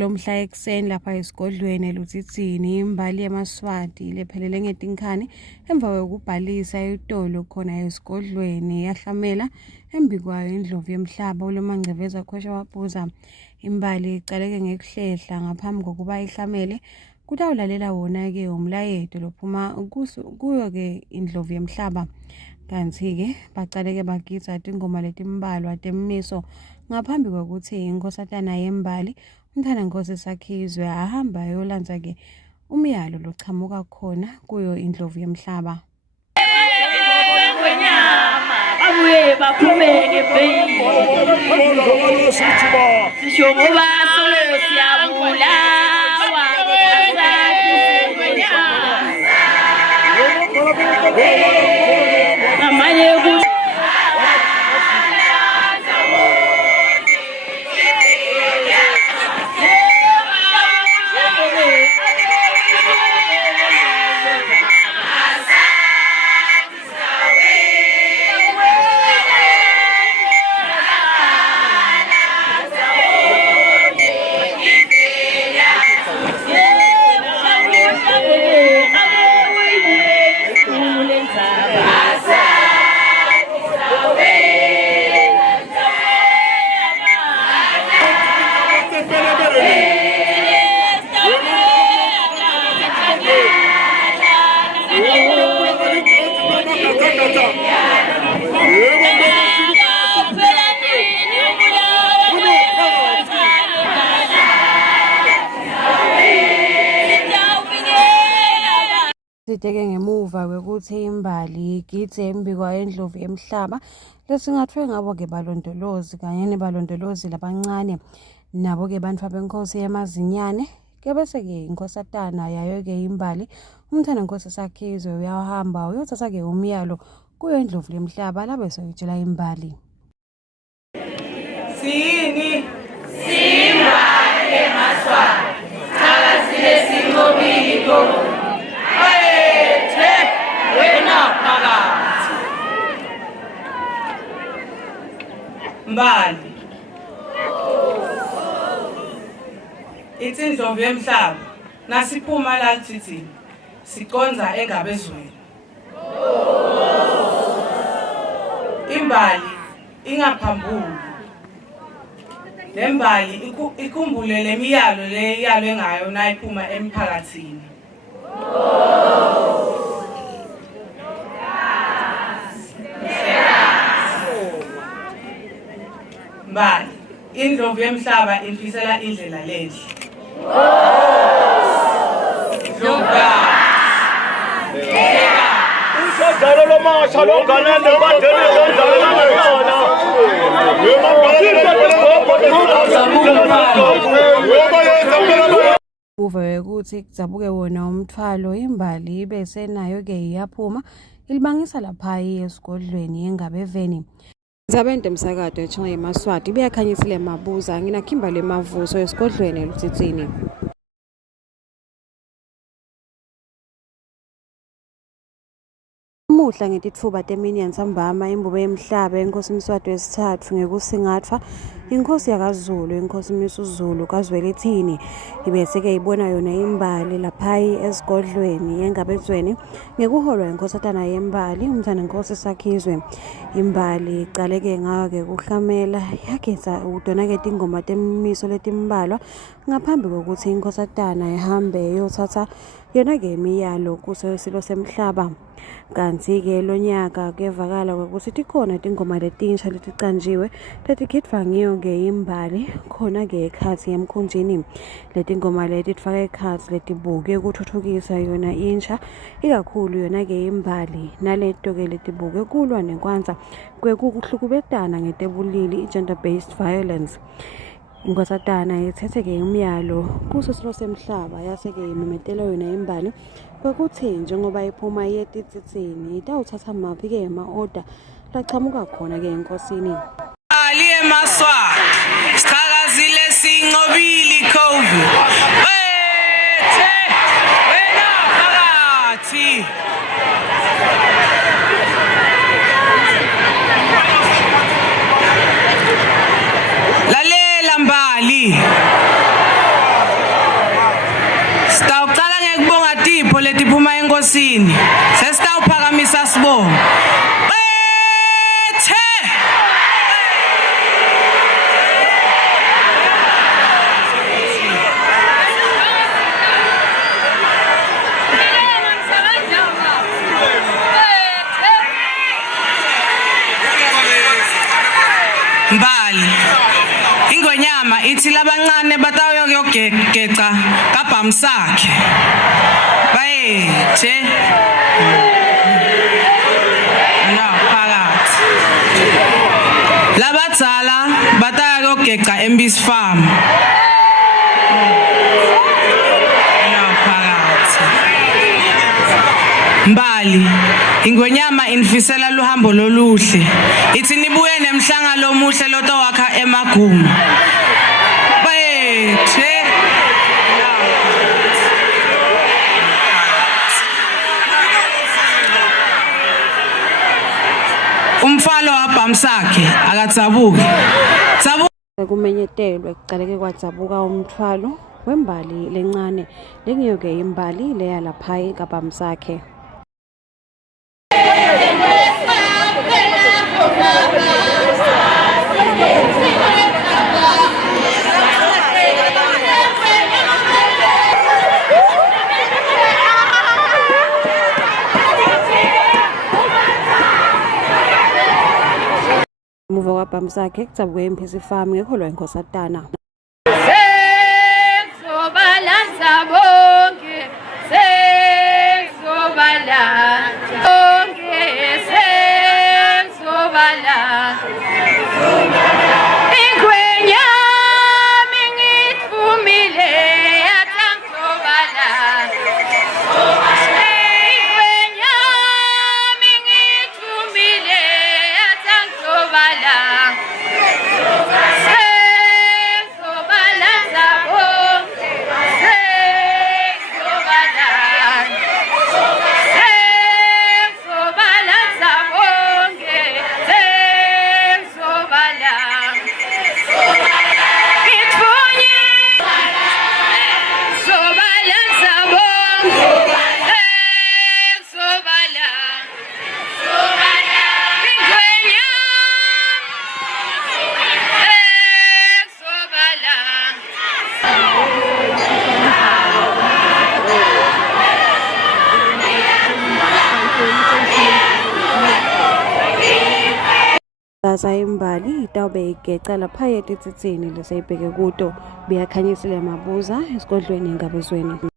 Lomhla ekuseni lapha esigodlweni eLutsitsini imbali yamaswati lephelele ngetinkani emva kokubhalisa itolo khona esigodlweni yahlamela embikwayo indlovu yemhlaba uLomangcebeza Khosha wabuza imbali icaleke ngekuhlehla ngaphambi kokuba ihlamele kutawulalela wona-ke umlayeto lophuma kuyo-ke indlovu yemhlaba kanti-ke bacaleke bagidza tingoma letimbalwa temmiso ngaphambi kokuthi inkosatana yembali uMthanankosi Sakhizwe ahamba ayolandza-ke umyalo lochamuka khona kuyo indlovu yemhlaba. Abuye baphumeke baby sisho ngoba solo siyabulawa amanye Siteke ngemuva kwekuthi imbali igidze embikwayo indlovu yemhlaba lesingathiwe ngabo-ke balondolozi kanye nebalondolozi labancane nabo-ke bantu abenkosi yemazinyane ke bese-ke inkosatana yayo-ke imbali uMthanankosi Sakhizwe uyahamba uyothatha-ke umyalo kuyo indlovu yemhlaba labe soyitshela imbali siyini simbali emaswati thakazile singobili gogo Mbali ithi indlovu yemhlaba nasiphuma la Lutsitsini siqonza eNgabezweni imbali ingaphambuli lembali ikhumbule lemiyalo leyalwe ngayo nayiphuma emphakathini Mbali indlovu yemhlaba infisela indlela lenhle Ushadalo lomasha longanande badele uve ukuthi kudzabuke wona umthwalo imbali bese nayo-ke iyaphuma ilibangisa lapha esigodlweni eNgabeveni Zabende umsakado etshiwo yemaswati beyakhanyisile mabuza ngina Kimberly Mavuso esigodlweni eLutsitsini Muhla ngetitfuba temini yantsambama imbube yemhlaba enkosi Mswati wesithathu ngekusingathwa inkosi yakaZulu inkosi Misuzulu kaZwelithini ibese-ke ibona yona imbali laphayi esigodlweni eNgabezweni ngekuholwa inkosatana yembali uMthanankosi Sakhizwe imbali icaleke ngayo-ke kuhlamela yageza udona-ke tingoma temmiso letimbalwa ngaphambi kokuthi inkosatana ihambe yothatha yona-ke imiyalo kuso silo semhlaba kanti-ke lo nyaka kuyevakala ukuthi tikhona tingoma letinsha leticanjiwe letigidvwa ngiyo-ke imbali khona-ke ekhatsi yemkhunjini letingoma leti tifaka ekhatsi letibuke ukuthuthukisa yona insha ikakhulu yona-ke imbali naleto-ke letibuke kulwa nekwanza kwekuhlukubetana ngetebulili i-gender based violence inkosatana ithethe-ke umyalo kusosilo semhlaba yase-ke imemetela yona imbali kwekuthi njengoba iphuma yetitsitsini itawuthatha maphi-ke ama-oda lachamuka khona-ke enkosini. Ali eMaswati sichakazile sinqobile iCovid. Wethe wena phakathi. Lalela Mbali. Sitawuqala ngekubonga Tipho letiphuma enkosini. Sesitawuphakamisa sibonga. Mbali ingonyama ithi labancane batayogeca kabhamsakhe bayethe phakathi labadzala batayogeca eMbisi Farm phakathi. Mbali ingonyama infisela luhambo loluhle ithi nibuye nemhlangano omuhle lotowakha eMaguma bethe umfalo wabhamsakhe akatsabuki Kumenyetelwe kucaleke kwadzabuka umthwalo wembali lencane lengiyoke imbali leya lapha kabhamsakhe. Muva kwabhamsakhe kutsabuke eMbisi Farm ngekholwa inkosatana. Sengsobalanza bonke, sengsobalanza bonke, sengsobalanza. Ingwenyama ngithumile yatangsobalanza. Ingwenyama ngithumile yatangsobalanza. Sasa imbali itawube igeca lapha etitsitsini lesayibheke kuto biyakhanyisile mabuza esigodlweni engabezweni.